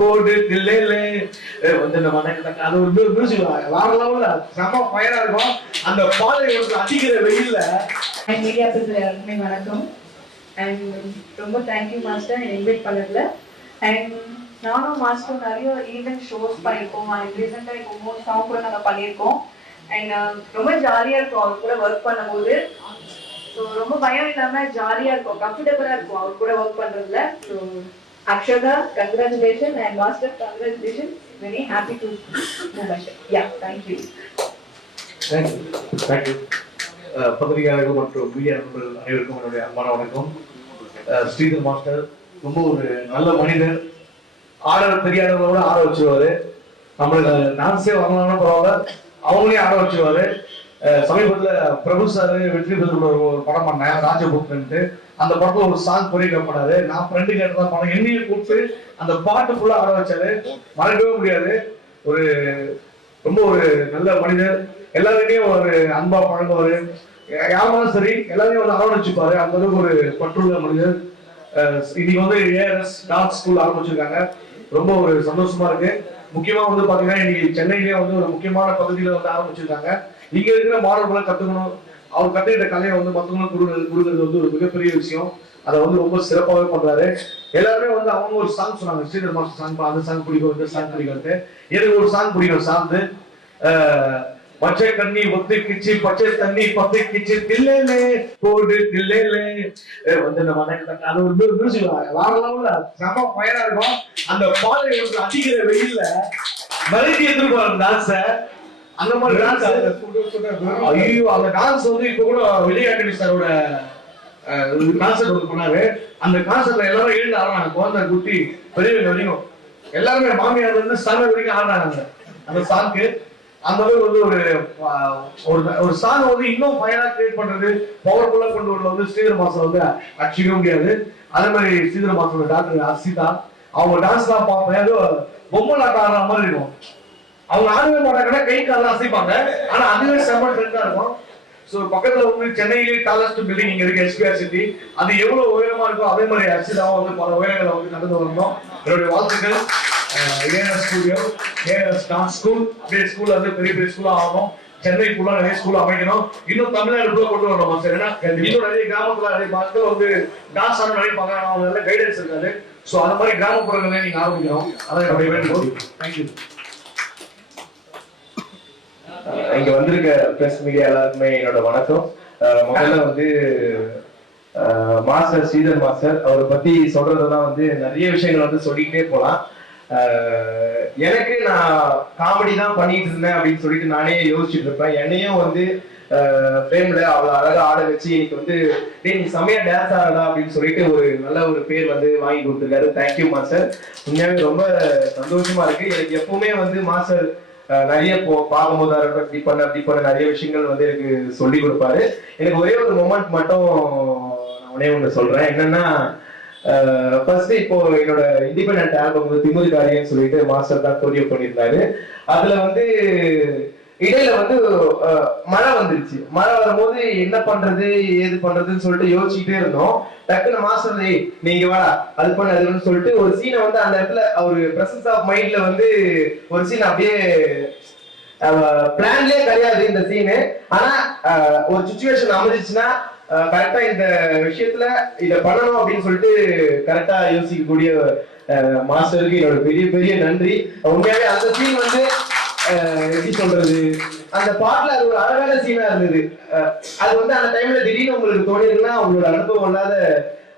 போடு இல்லை வந்து நம்ம அது ஒரு மியூசிக் வேற லெவல்ல செம பயனா இருக்கும். அந்த பாதை வந்து அடிக்கிற வெயில்ல. அண்ட் மீடியா பீப்புள் எல்லாருக்குமே வணக்கம். அண்ட் ரொம்ப தேங்க்யூ மாஸ்டர் இன்வைட் பண்ணதுல. அண்ட் நானும் மாஸ்டர் நிறைய ஈவென்ட் ஷோஸ் பண்ணியிருக்கோம் அண்ட் ரீசெண்டாக இப்போ மூணு சாங் கூட நாங்கள் பண்ணியிருக்கோம் அண்ட் uh, ரொம்ப ஜாலியாக இருக்கும். அவர் கூட ஒர்க் பண்ணும்போது. ஸோ ரொம்ப பயம் இல்லாமல் ஜாலியாக இருக்கும். கம்ஃபர்டபுளாக இருக்கும். அவர் கூட ஒர்க் பண்ணுறதுல so Akshada, congratulations and Master, congratulations. Very happy to move ahead. Yeah, thank you. Thank you. Thank you. Uh, பத்திரிகையாளர்கள் மற்றும் மீடியா நண்பர்கள் அனைவருக்கும் என்னுடைய அன்பான வணக்கம் uh, ஸ்ரீதர் மாஸ்டர் ரொம்ப ஒரு நல்ல மனிதர் ஆட தெரியாதவங்களோட ஆட வச்சிருவாரு நம்மளுக்கு டான்ஸே வரலாம்னா பரவாயில்ல அவங்களே ஆட வச்சிருவாரு சமீபத்துல பிரபு சார் வெற்றி பெற்று ஒரு படம் பண்ணேன் ராஜபுக்ன்ட்டு அந்த படத்துல ஒரு சாங் பொறிக்க பண்ணாரு. நான் ஃப்ரெண்டு கேட்டு தான் படம் என்னையும் கூப்பிட்டு அந்த பாட்டு ஃபுல்லா ஆட வச்சாரு. மறக்கவே முடியாது. ஒரு ரொம்ப ஒரு நல்ல மனிதர். எல்லாருமே ஒரு அன்பா பழங்குவாரு யாருனாலும் சரி எல்லாரையும் வந்து அரவணைச்சுப்பாரு. அந்த அளவுக்கு ஒரு பற்றுள்ள மனிதர். இன்னைக்கு வந்து ஏஆர்எஸ் டான்ஸ் ஸ்கூல் ஆரம்பிச்சிருக்காங்க. ரொம்ப ஒரு சந்தோஷமா இருக்கு. முக்கியமா வந்து பாத்தீங்கன்னா இன்னைக்கு சென்னையிலேயே வந்து ஒரு முக்கியமான பகுதியில வந்து ஆரம்பிச்சிருக்காங்க. இங்க இருக்கிற மாணவர்களை கத்துக்கணும். அவர் கத்துக்கிட்ட கலையை வந்து மத்தவங்களுக்கு கொடுக்கறது கொடுக்கறது வந்து ஒரு மிகப்பெரிய விஷயம். அதை வந்து ரொம்ப சிறப்பாகவே பண்றாரு. எல்லாருமே வந்து அவங்க ஒரு சாங் சொன்னாங்க. ஸ்ரீதர் மாஸ்டர் சாங் அந்த சாங் பிடிக்கும் இந்த சாங் பிடிக்கும் எனக்கு ஒரு சாங் பிடிக்கும் சார்ந்து. பச்சை கண்ணி ஒத்து கிச்சி பச்சை தண்ணி பத்து கிச்சி தில்லேலே போடு தில்லேலே வந்து நம்ம வணக்கத்தக்க அது ஒரு மியூசிக் வேற லெவல்ல செம பயனா இருக்கும். அந்த பாதை வந்து அடிக்கிற வெயில்ல மிரட்டி எதிர்பார்க்கும் டான்ஸ அந்த மாதிரி டான்ஸ் ஐயோ அந்த டான்ஸ் வந்து இப்ப கூட விளையாட்டு சாரோட கான்சர்ட் ஒன்று பண்ணாரு. அந்த கான்சர்ட்ல எல்லாரும் எழுந்து ஆடுறாங்க குழந்தை குட்டி பெரியவங்க வரைக்கும் எல்லாருமே மாமியார் இருந்து சர்வே வரைக்கும் ஆடுறாங்க அந்த- சாங்க்கு அந்த அளவுக்கு வந்து ஒரு ஒரு சாங் வந்து இன்னும் ஃபயரா கிரியேட் பண்றது பவர்ஃபுல்லா கொண்டு வரல வந்து ஸ்ரீதர் மாசம் வந்து அடிச்சிக்க முடியாது. அதே மாதிரி ஸ்ரீதர் மாசம் டாக்டர் அசிதா அவங்க டான்ஸ் தான் பார்ப்பேன். ஏதோ பொம்மை நாட்டம் ஆடுற மாதிரி இருக்கும். அவங்க ஆடவே மாட்டாங்கன்னா கை காலம் அசைப்பாங்க. ஆனா அதுவே செம்ம ட்ரெண்டா இருக்கும். சோ பக்கத்துல வந்து சென்னையிலே டாலஸ்ட் பில்டிங் இங்க இருக்கு எஸ்பிஆர் சிட்டி அது எவ்வளவு உயரமா இருக்கோ அதே மாதிரி அர்ச்சிதாவும் வந்து பல உயரங்களை வந்து கடந்து வரணும். என்னுடைய வாழ்த்துக்கள். ANS studio ANS dance school அப்படியே ஸ்கூல்ல வந்து பெரிய பெரிய ஸ்கூலா ஆகணும். சென்னை ஃபுல்லா நிறைய ஸ்கூல் அமைக்கணும். இன்னும் தமிழ்நாடு ஃபுல்லா கொண்டு வரணும் சார்? ஏன்னா இன்னும் நிறைய கிராமத்துல நிறைய மக்கள் வந்து டான்ஸ் ஆட நினைப்பாங்க அவங்க கைடன்ஸ் இருக்காது. சோ அந்த மாதிரி கிராமப்புறங்களே நீங்க ஆரம்பிக்கணும். அதான் என்னுடைய வேண்டுகோள். தேங்க்யூ இங்க வந்திருக்க பிரஸ் மீடியா எல்லாருக்குமே என்னோட வணக்கம். முதல்ல வந்து மாஸ்டர் ஸ்ரீதர் மாஸ்டர் அவரை பத்தி சொல்றதெல்லாம் வந்து நிறைய விஷயங்கள் வந்து சொல்லிக்கிட்டே போலாம். எனக்கு நான் காமெடி தான் பண்ணிட்டு இருந்தேன் அப்படின்னு சொல்லிட்டு நானே யோசிச்சுட்டு இருப்பேன். என்னையும் வந்து ஃப்ரேம்ல அவ்வளவு அழகா ஆட வச்சு இன்னைக்கு வந்து டே நீ செமையா டான்ஸ் ஆகலாம் அப்படின்னு சொல்லிட்டு ஒரு நல்ல ஒரு பேர் வந்து வாங்கி கொடுத்துருக்காரு. Thank you master. உண்மையாவே ரொம்ப சந்தோஷமா இருக்கு. எனக்கு எப்பவுமே வந்து மாஸ்டர் நிறைய போ பார்க்கும்போது இருக்கட்டும், இப்படி பண்ண அப்படி பண்ண நிறைய விஷயங்கள் வந்து எனக்கு சொல்லி கொடுப்பாரு. எனக்கு ஒரே ஒரு மொமெண்ட் மட்டும் நான் ஒன்று சொல்கிறேன் சொல்றேன். என்னன்னா ஃபர்ஸ்ட் இப்போ என்னோட இண்டிபெண்டன்ட் ஆல்பம் வந்து திமுருகாரியன்னு சொல்லிட்டு மாஸ்டர் தான் கொரியோ பண்ணியிருந்தாரு. அதுல வந்து இடையில வந்து மழை வந்துருச்சு. மழை வரும்போது என்ன பண்றது ஏது பண்றதுன்னு சொல்லிட்டு யோசிச்சுட்டே இருந்தோம். டக்குன்னு மாஸ்டர் "ஏய், நீங்க வாடா அது பண்ண அதுன்னு சொல்லிட்டு ஒரு சீனை வந்து அந்த இடத்துல அவரு பிரசன்ஸ் ஆஃப் மைண்ட்ல வந்து ஒரு சீன் அப்படியே பிளான்லயே கிடையாது இந்த சீனு ஆனா ஒரு சுச்சுவேஷன் அமைஞ்சிச்சுன்னா கரெக்டா இந்த விஷயத்துல இத பண்ணணும் அப்படின்னு சொல்லிட்டு கரெக்டா யோசிக்கக்கூடிய மாஸ்டருக்கு என்னோட பெரிய பெரிய நன்றி. உண்மையாவே அந்த சீன் வந்து எப்படி சொல்றது? அந்த பாட்டுல அது ஒரு அழகான சீனா இருந்தது. அது வந்து அந்த டைம்ல திடீர்னு உங்களுக்கு தோணிருக்குன்னா உங்களோட அனுபவம் இல்லாத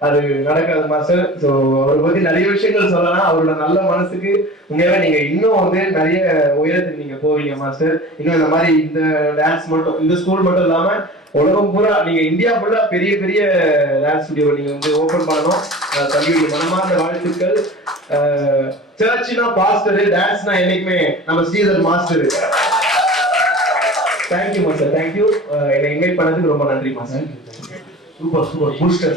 அது நடக்காது மாஸ்டர் ஸோ அவரை பத்தி நிறைய விஷயங்கள் சொல்லலாம். அவரோட நல்ல மனசுக்கு உண்மையாவே நீங்க இன்னும் வந்து நிறைய உயரத்துக்கு நீங்க போவீங்க மாஸ்டர் இன்னும் இந்த மாதிரி இந்த டான்ஸ் மட்டும் இந்த ஸ்கூல் மட்டும் இல்லாம உலகம் பூரா நீங்க இந்தியா ஃபுல்லா பெரிய பெரிய டான்ஸ் ஸ்டுடியோ நீங்க வந்து ஓபன் பண்ணணும். தம்பியுடைய மனமார்ந்த வாழ்த்துக்கள். சர்ச்னா பாஸ்டர் டான்ஸ்னா என்னைக்குமே நம்ம Sridhar master thank you master thank you என்னை இன்வைட் பண்ணதுக்கு ரொம்ப நன்றி மாஸ்டர் சூப்பர் சூப்பர் பூஸ்டர்